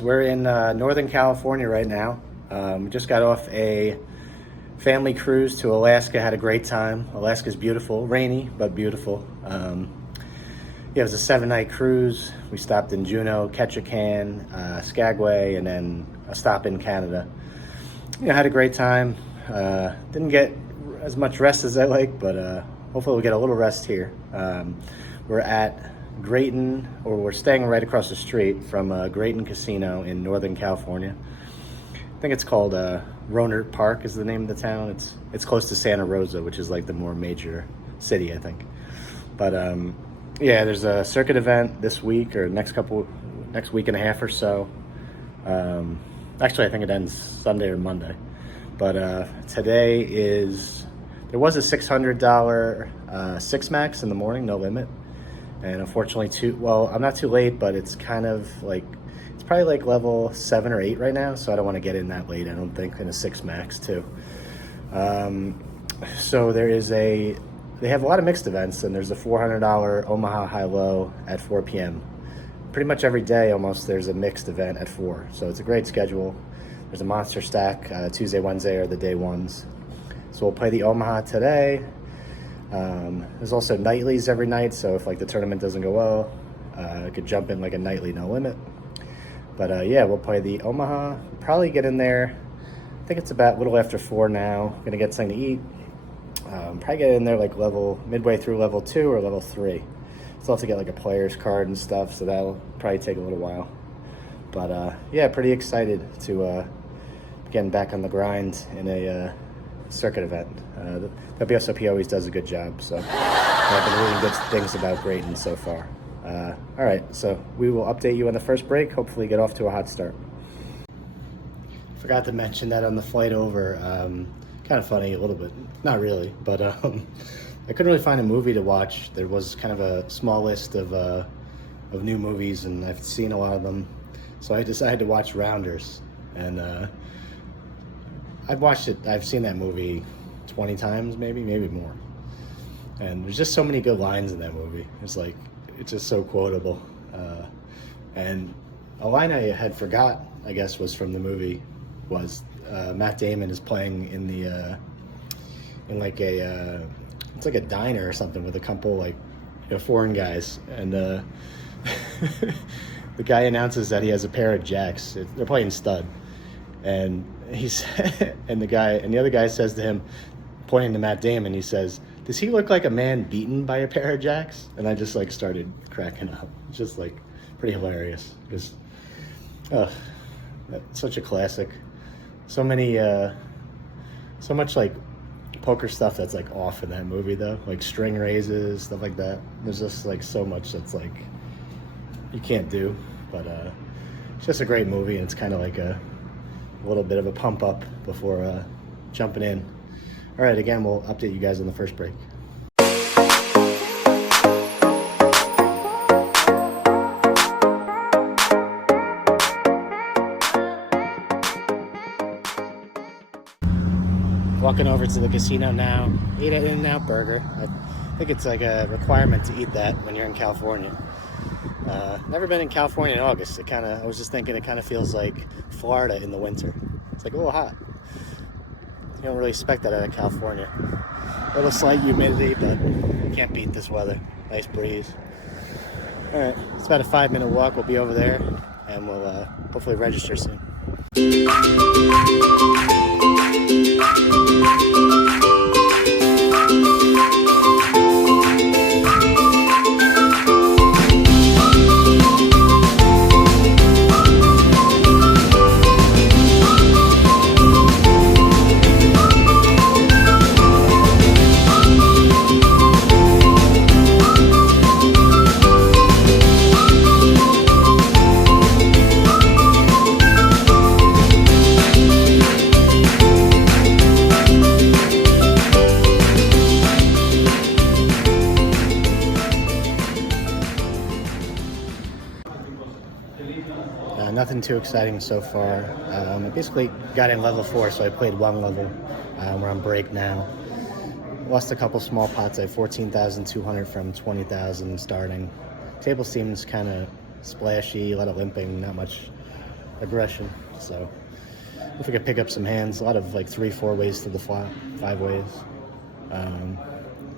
We're in Northern California right now. We just got off a family cruise to Alaska. Had a great time. Alaska's beautiful, rainy but beautiful. It was a 7-night cruise. We stopped in Juneau, Ketchikan, Skagway, and then a stop in Canada. Had a great time. Didn't get as much rest as I like, but hopefully we'll get a little rest here. We're at Graton, or we're staying right across the street from Graton Casino in Northern California. I think it's called Rohnert Park is the name of the town. It's close to Santa Rosa, which is like the more major city, I think. But yeah, there's a circuit event this week or next week and a half or so. Actually, I think it ends Sunday or Monday. But today there was a $600 Six Max in the morning, no limit. And unfortunately, I'm not too late, but it's kind of like, it's probably like level 7 or 8 right now, so I don't want to get in that late, I don't think, in a Six Max too. So they have a lot of mixed events, and there's a $400 Omaha high-low at 4 p.m. Pretty much every day almost there's a mixed event at 4, so it's a great schedule. There's a monster stack, Tuesday, Wednesday are the day ones. So we'll play the Omaha today. There's also nightlies every night, so if like the tournament doesn't go well, I could jump in like a nightly no limit. But yeah, we'll play the Omaha. Probably get in there. I think it's about a little after 4 now. Gonna get something to eat. Probably get in there like midway through level 2 or level 3. Still have to get like a player's card and stuff, so that'll probably take a little while. But yeah, pretty excited to getting back on the grind in a circuit event. The WSOP always does a good job, so I've been reading good things about Graton so far. All right, so we will update you on the first break, hopefully get off to a hot start. Forgot to mention that on the flight over, kind of funny a little bit, not really, but I couldn't really find a movie to watch. There was kind of a small list of new movies, and I've seen a lot of them, so I decided to watch Rounders, and I've seen that movie 20 times, maybe more. And there's just so many good lines in that movie. It's just so quotable. And a line I had forgot, I guess, was from the movie, was Matt Damon is playing in it's like a diner or something with a couple foreign guys, and the guy announces that he has a pair of jacks. They're playing stud, and the other guy says to him, pointing to Matt Damon, he says, "Does he look like a man beaten by a pair of jacks?" And I just started cracking up. It's just pretty hilarious, because such a classic. So much poker stuff that's off in that movie though, like string raises, stuff like that. There's just so much that's you can't do, but it's just a great movie, and it's kind of like a little bit of a pump up before jumping in. All right, again, we'll update you guys on the first break. Walking over to the casino now. Ate an In-N-Out burger. I think it's like a requirement to eat that when you're in California. Never been in California in August. I was just thinking it kind of feels like Florida in the winter. It's a little hot. You don't really expect that out of California. A little slight humidity, but can't beat this weather. Nice breeze. All right, it's about a 5-minute walk. We'll be over there, and we'll hopefully register soon. Nothing too exciting so far. I basically got in level 4, so I played one level. We're on break now. Lost a couple small pots. I have 14,200 from 20,000 starting. Table seems kind of splashy, a lot of limping, not much aggression. So if we could pick up some hands, a lot of like 3-4 ways to the flop, 5 ways.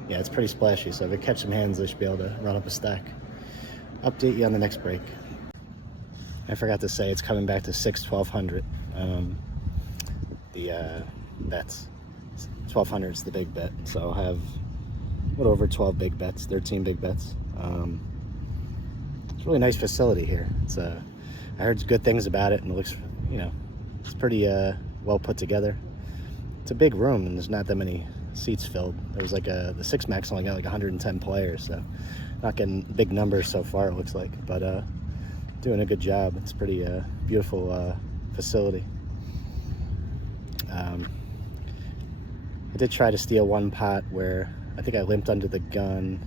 Yeah, it's pretty splashy. So if we catch some hands, they should be able to run up a stack. Update you on the next break. I forgot to say it's coming back to 6-1200. The bets. 1200 is the big bet. So I'll have a little over 12 big bets, 13 big bets. It's a really nice facility here. I heard good things about it, and it looks, it's pretty well put together. It's a big room, and there's not that many seats filled. There was like the Six Max only got like 110 players, so not getting big numbers so far, it looks like, but doing a good job. It's pretty beautiful facility. I did try to steal one pot where I think I limped under the gun.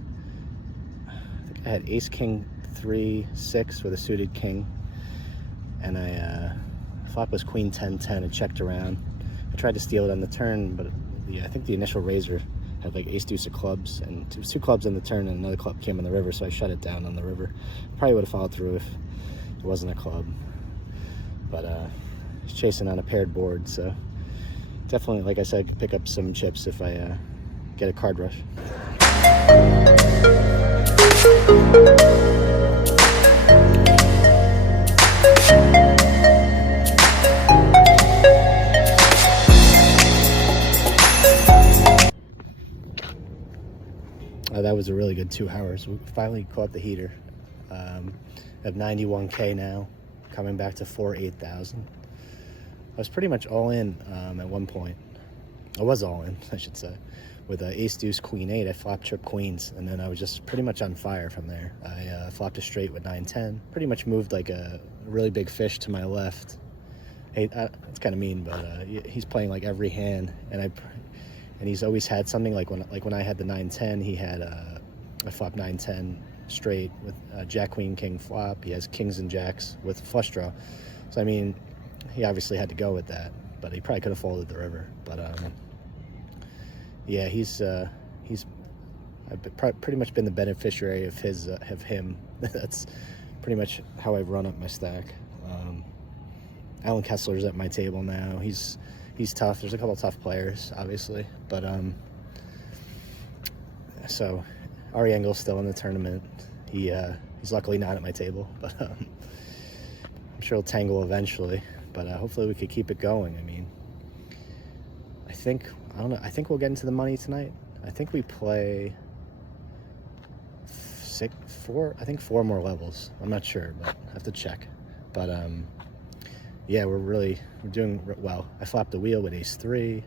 I think I had ace king 3-6 with a suited king, and I flop was queen 10-10 and checked around. I tried to steal it on the turn, but I think the initial raiser had like ace deuce of clubs, and two clubs on the turn, and another club came on the river, so I shut it down on the river. Probably would have followed through if it wasn't a club, but he's chasing on a paired board, so definitely, like I said, pick up some chips if I get a card rush. That was a really good 2 hours. We finally caught the heater. I have 91K now, coming back to 8,000. I was pretty much all in at one point. I was all in, I should say. With ace deuce queen 8, I flopped trip queens, and then I was just pretty much on fire from there. I flopped a straight with 9-10. Pretty much moved like a really big fish to my left. Hey, it's kind of mean, but he's playing like every hand, and he's always had something. Like when I had the 9-10, he had I flopped 9-10 straight with jack queen king flop. He has kings and jacks with flush draw. So I mean, he obviously had to go with that, but he probably could have folded the river. But yeah, I've pretty much been the beneficiary of him. That's pretty much how I've run up my stack. Alan Kessler's at my table now. He's tough. There's a couple of tough players, obviously, but so Ari Engel's still in the tournament. He's luckily not at my table, but I'm sure he'll tangle eventually. But hopefully we could keep it going. I mean, I think we'll get into the money tonight. I think we play 4 more levels. I'm not sure, but I have to check. But yeah, we're doing well. I flopped the wheel with ace 3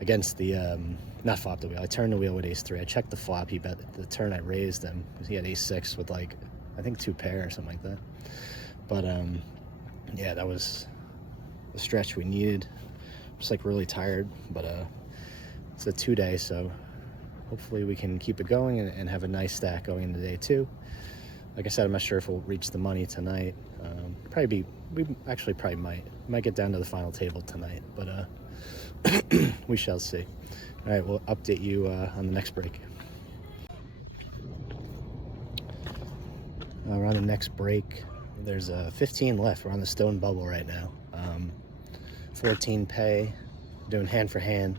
against the not flopped the wheel. I turned the wheel with ace 3. I checked the flop. He bet the turn I raised him because he had ace 6 with like I think 2 pair or something like that. But yeah, that was the stretch we needed. Just like really tired, but it's a 2-day, so hopefully we can keep it going and have a nice stack going into day 2. Like I said, I'm not sure if we'll reach the money tonight. We probably might get down to the final table tonight, but we shall see. All right, we'll update you on the next break. We're on the next break. There's 15 left. We're on the stone bubble right now. 14 pay, doing hand for hand.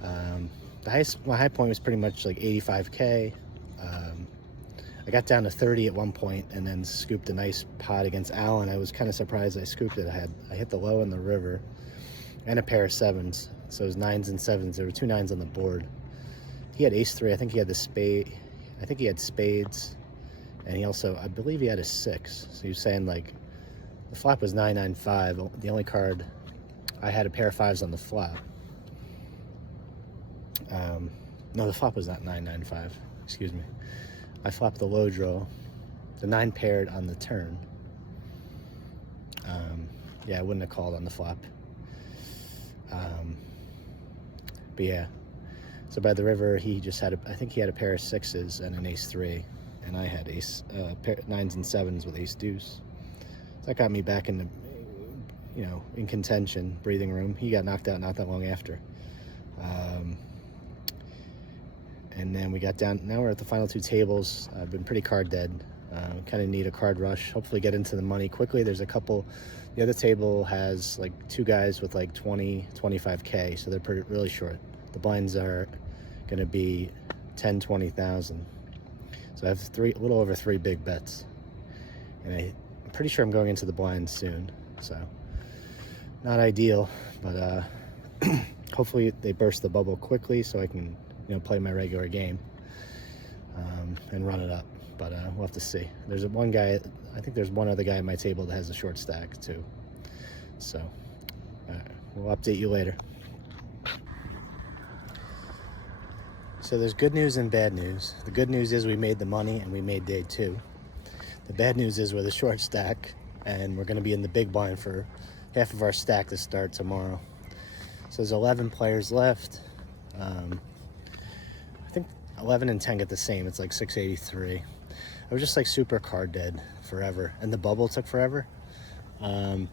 My high point was pretty much like 85K. I got down to 30 at one point and then scooped a nice pot against Allen. I was kind of surprised I scooped it. I hit the low in the river and a pair of 7s. So it was 9s and 7s. There were 2 9s on the board. He had ace 3. I think he had the spade. I think he had spades. And he also, I believe he had a 6. So he was saying like the flop was 9-9-5. The only card, I had a pair of 5s on the flop. No, the flop was not 9-9-5. Excuse me. I flopped the low draw, the 9 paired on the turn. Yeah, I wouldn't have called on the flop. But yeah, so by the river, he just had I think he had a pair of 6s and an ace 3, and I had 9s and 7s with ace deuce. So that got me back in the, in contention, breathing room. He got knocked out not that long after. And then we got down, now we're at the final 2 tables. I've been pretty card dead. Kind of need a card rush. Hopefully get into the money quickly. There's a couple. The other table has like 2 guys with like 20, 25K, so they're really short. The blinds are going to be 10, 20,000. So I have a little over 3 big bets, and I'm pretty sure I'm going into the blinds soon. So not ideal, but hopefully they burst the bubble quickly so I can, play my regular game and run it up. But we'll have to see. There's one guy, I think there's one other guy at my table that has a short stack too. So we'll update you later. So there's good news and bad news. The good news is we made the money and we made day 2. The bad news is we're the short stack and we're going to be in the big blind for half of our stack to start tomorrow. So there's 11 players left. I think 11 and 10 get the same. It's like 683. I was just like super card dead forever, and the bubble took forever. And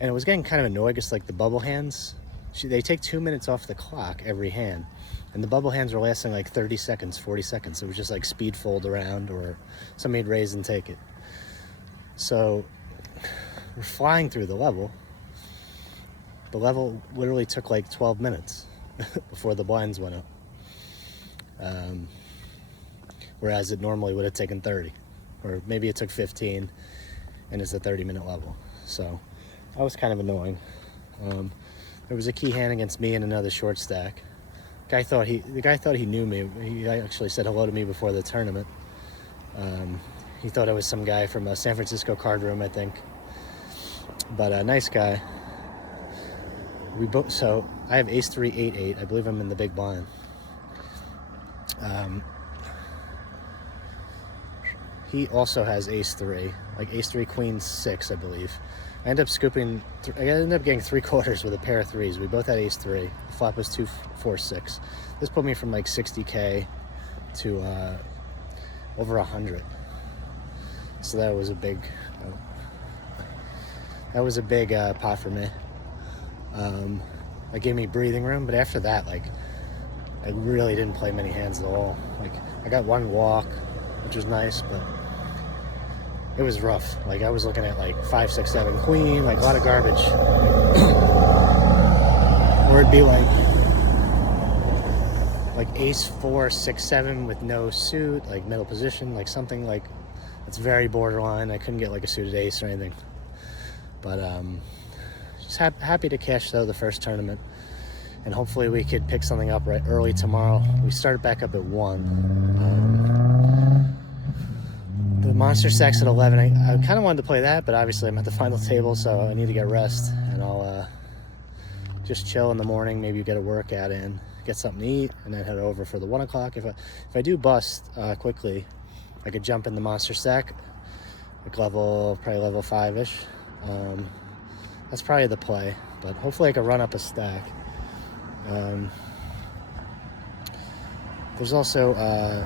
it was getting kind of annoying because like the bubble hands, they take 2 minutes off the clock every hand, and the bubble hands were lasting like 30 seconds, 40 seconds. It was just like speed fold around, or somebody'd raise and take it. So we're flying through the level. The level literally took like 12 minutes before the blinds went up. Whereas it normally would have taken 30, or maybe it took 15 and it's a 30-minute level. So that was kind of annoying. There was a key hand against me and another short stack. The guy thought he knew me. He actually said hello to me before the tournament. He thought I was some guy from a San Francisco card room, I think. But a nice guy. So I have ace 3, 8, 8. I believe I'm in the big blind. He also has ace 3, like ace 3, queen 6, I believe. I ended up getting 3/4 with a pair of 3s. We both had ace 3. Flop was 2, 4, 6. This put me from like 60K to over 100. So that was a big pot for me. That gave me breathing room, but after that, like, I really didn't play many hands at all. Like, I got 1 walk, which was nice, but it was rough. Like, I was looking at like 5, 6, 7 queen, like a lot of garbage. Or it'd be like ace 4, 6, 7 with no suit, like middle position, like something like it's very borderline. I couldn't get like a suited ace or anything. But just happy to cash though the first tournament, and hopefully we could pick something up right early tomorrow. We start back up at 1. The monster stack's at 11. I kind of wanted to play that, but obviously I'm at the final table, so I need to get rest, and I'll just chill in the morning, maybe get a workout in, get something to eat, and then head over for the 1 o'clock. If I do bust quickly, I could jump in the monster stack, like probably level 5-ish. That's probably the play, but hopefully I can run up a stack. There's also a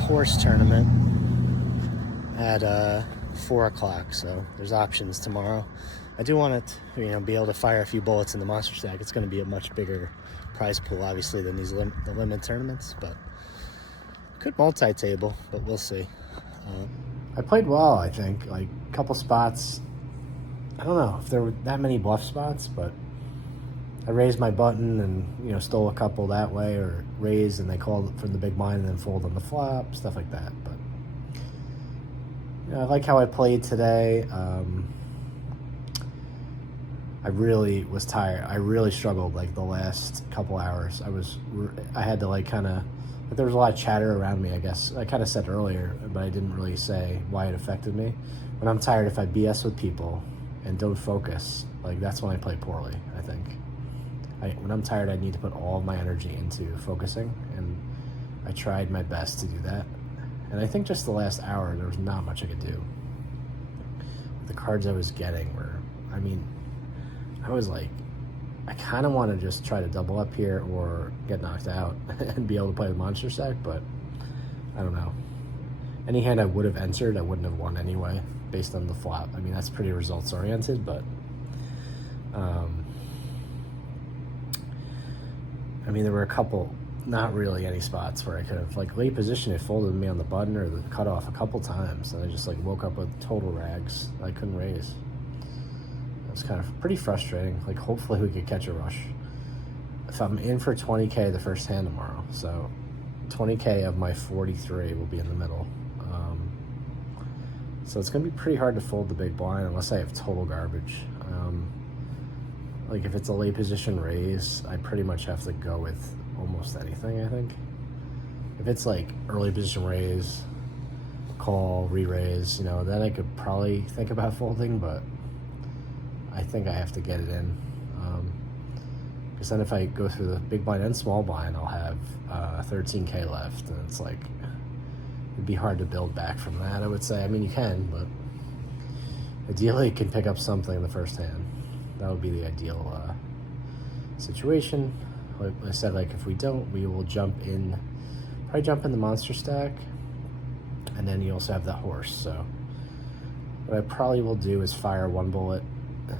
horse tournament at 4 o'clock, so there's options tomorrow. I do want to, be able to fire a few bullets in the monster stack. It's going to be a much bigger prize pool, obviously, than the limit tournaments, but could multi-table, but we'll see. I played well, I think. Like, a couple spots. I don't know if there were that many bluff spots, but I raised my button and, stole a couple that way, or raised and they called from the big blind and then fold on the flop, stuff like that. But, I like how I played today. I really was tired. I really struggled like the last couple hours. I had to there was a lot of chatter around me, I guess. I kind of said earlier, but I didn't really say why it affected me. When I'm tired, if I BS with people and don't focus, like that's when I play poorly, I think. When I'm tired, I need to put all of my energy into focusing, and I tried my best to do that. And I think just the last hour, there was not much I could do. The cards I was getting were, I was like, I kind of want to just try to double up here or get knocked out and be able to play the monster stack, but I don't know. Any hand I would have entered, I wouldn't have won anyway, based on the flop. That's pretty results-oriented, but there were a couple not really any spots where I could have, like, late position, it folded me on the button or the cutoff a couple times, and I just, like, woke up with total rags I couldn't raise. It was kind of pretty frustrating. Like, hopefully we could catch a rush. If I'm in for 20K the first hand tomorrow, so 20K of my 43 will be in the middle. So it's going to be pretty hard to fold the big blind unless I have total garbage. Like, if it's a late position raise, I pretty much have to go with almost anything, I think. If it's like early position raise, call, re-raise, you know, then I could probably think about folding, but I think I have to get it in. Because then if I go through the big blind and small blind, I'll have 13K left, and it's like, it'd be hard to build back from that, I would say. I mean, you can, but ideally you can pick up something in the first hand. That would be the ideal situation. Like I said, like, if we don't, we will probably jump in the monster stack, and then you also have that horse. So what I probably will do is fire one bullet.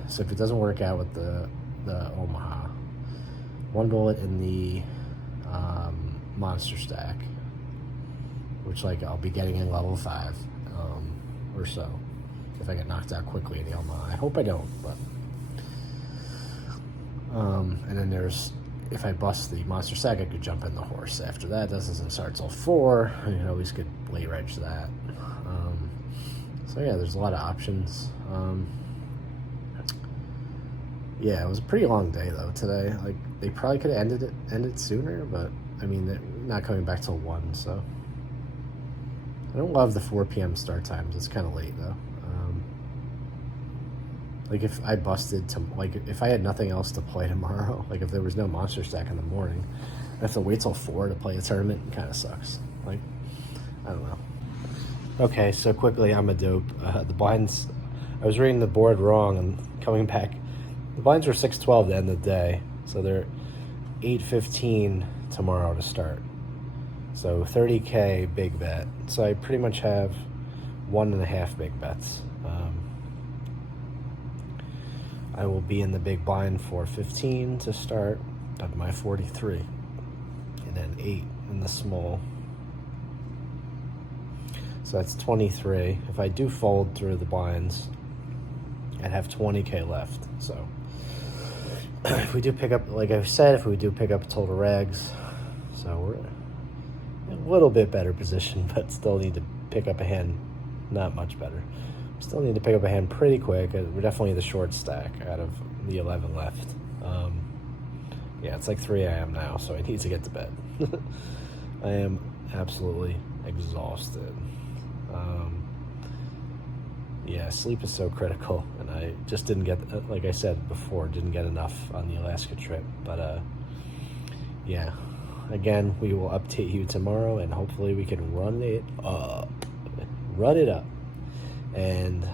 So if it doesn't work out with the Omaha, one bullet in the monster stack, which, like, I'll be getting in level 5 or so if I get knocked out quickly in the Omaha. I hope I don't, but and then if I bust the monster stack, I could jump in the horse. After that doesn't start till 4. You can always get late reg that. So yeah, there's a lot of options. Yeah, it was a pretty long day though today. Like, they probably could have ended sooner, but I mean, they're not coming back till 1, so I don't love the 4 p.m. start times. It's kind of late though. Like, if I if I had nothing else to play tomorrow, like if there was no monster stack in the morning, I have to wait till 4 to play a tournament. It kind of sucks. Like, I don't know. Okay, so quickly, I'm a dope. The blinds, I was reading the board wrong and coming back. The blinds were 612 to end the day, so they're 815 tomorrow to start. So 30K big bet. So I pretty much have 1.5 big bets. I will be in the big blind for 15 to start of my 43, and then 8 in the small. So that's 23. If I do fold through the blinds, I'd have 20K left. So if we do pick up, like I've said, if we do pick up total rags, so we're in a little bit better position, but still need to pick up a hand not much better. Still need to pick up a hand pretty quick. We're definitely the short stack out of the 11 left. Yeah, it's like 3 a.m. now, so I need to get to bed. I am absolutely exhausted. Yeah, sleep is so critical, and I just didn't get, like I said before, didn't get enough on the Alaska trip. But yeah, again, we will update you tomorrow, and hopefully we can run it up. And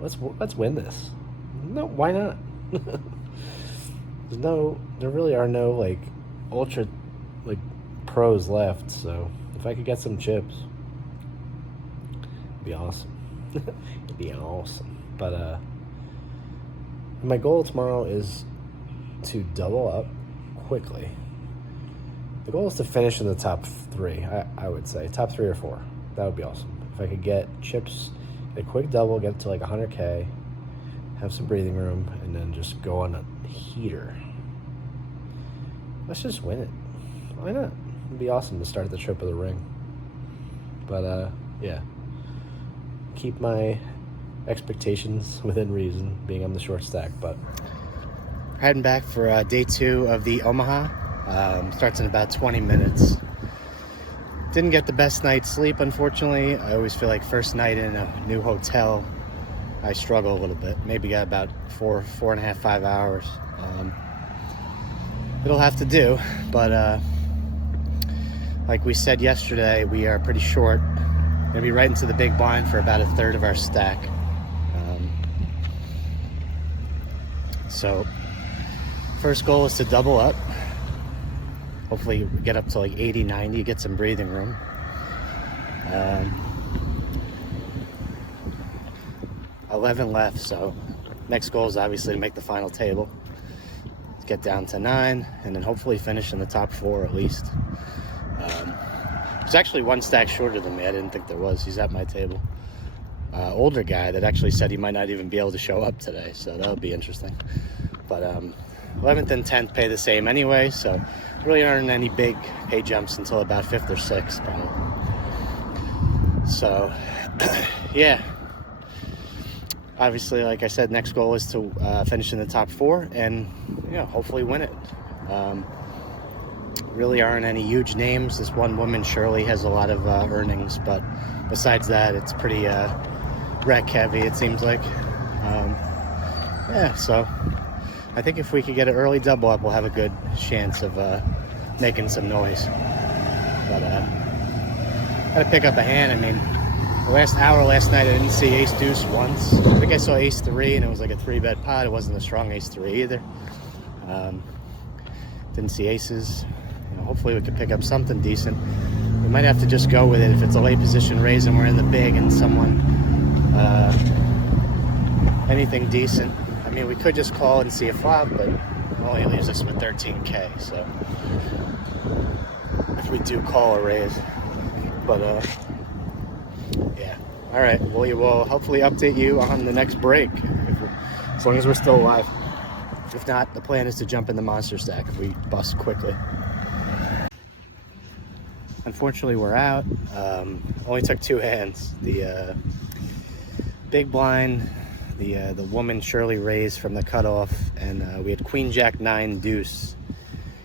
let's win this. No, why not? There really are no, like, ultra, like, pros left. So if I could get some chips, it'd be awesome. It'd be awesome. But my goal tomorrow is to double up quickly. The goal is to finish in the top 3. I would say top 3 or 4. That would be awesome. If I could get chips, a quick double, get to like 100K, have some breathing room, and then just go on a heater. Let's just win it. Why not? It'd be awesome to start the trip of the ring. But yeah, keep my expectations within reason, being on the short stack. But Heading back for day 2 of the Omaha. Starts in about 20 minutes. Didn't get the best night's sleep, unfortunately. I always feel like first night in a new hotel, I struggle a little bit. Maybe got about 4.5, 5 hours. It'll have to do, but like we said yesterday, we are pretty short. Gonna be right into the big blind for about 1/3 of our stack. So first goal is to double up. Hopefully get up to like 80, 90, get some breathing room. 11 left, so next goal is obviously to make the final table. Let's get down to 9, and then hopefully finish in the top 4 at least. There's actually one stack shorter than me. I didn't think there was. He's at my table. Older guy that actually said he might not even be able to show up today, so that'll be interesting. But 11th and 10th pay the same anyway, so really aren't any big pay jumps until about 5th or 6th probably. So yeah, obviously, like I said, next goal is to finish in the top 4 and hopefully win it. Really aren't any huge names. This one woman, Shirley, has a lot of earnings, but besides that, it's pretty wreck heavy, it seems like. Yeah, so I think if we could get an early double up, we'll have a good chance of making some noise. But gotta pick up a hand. I mean, the last hour last night, I didn't see ace deuce once. I think I saw ace 3, and it was like a 3-bet pot. It wasn't a strong ace 3 either. Didn't see aces. Hopefully we could pick up something decent. We might have to just go with it if it's a late position raise and we're in the big and someone anything decent. I mean, we could just call and see a flop, but it only leaves us with 13K. So if we do call a raise, but yeah. All right. Well, we will hopefully update you on the next break, as long as we're still alive. If not, the plan is to jump in the monster stack if we bust quickly. Unfortunately, we're out. Only took 2 hands. The big blind, the woman Shirley raised from the cutoff, and we had Queen Jack 9 deuce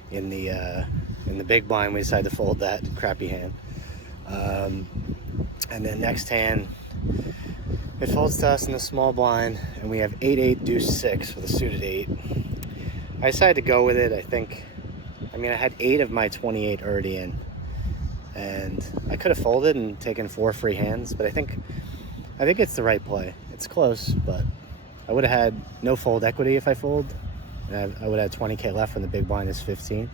in the big blind. We decided to fold that crappy hand. And then next hand, it folds to us in the small blind, and we have 8-8 deuce 6 with a suited 8. I decided to go with it. I had 8 of my 28 already in, and I could have folded and taken 4 free hands, but I think it's the right play. It's close, but I would have had no fold equity if I fold. And I would have had 20K left when the big blind is 15.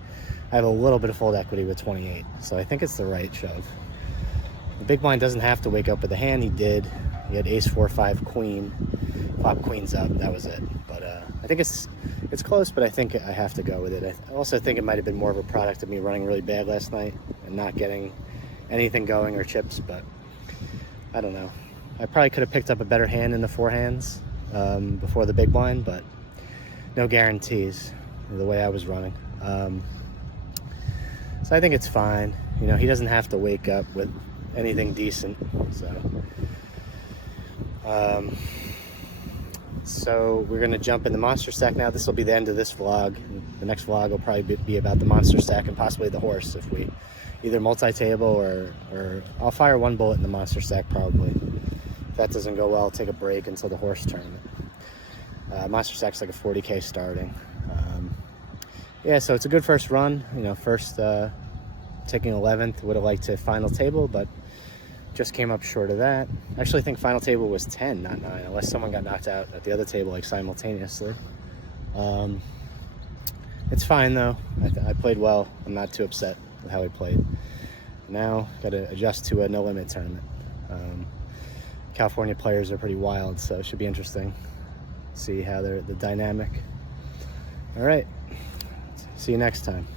I have a little bit of fold equity with 28, so I think it's the right shove. The big blind doesn't have to wake up with a hand. He did. He had ace 4 5 queen, flop queens up. That was it. But I think it's close, but I think I have to go with it. I also think it might have been more of a product of me running really bad last night and not getting anything going or chips, but I don't know. I probably could have picked up a better hand in the 4 hands before the big blind, but no guarantees the way I was running. So I think it's fine. He doesn't have to wake up with anything decent. So we're going to jump in the monster stack now. This will be the end of this vlog. The next vlog will probably be about the monster stack and possibly the horse if we either multi-table or I'll fire 1 bullet in the monster stack probably. If that doesn't go well, I'll take a break until the horse tournament. Monster stack's like a 40K starting. Yeah, so it's a good first run. First taking 11th. Would have liked to final table, but just came up short of that. I actually think final table was 10, not 9, unless someone got knocked out at the other table like simultaneously. It's fine though. I played well. I'm not too upset with how I played. Now got to adjust to a no limit tournament. California players are pretty wild, so it should be interesting. See how they're the dynamic. All right. See you next time.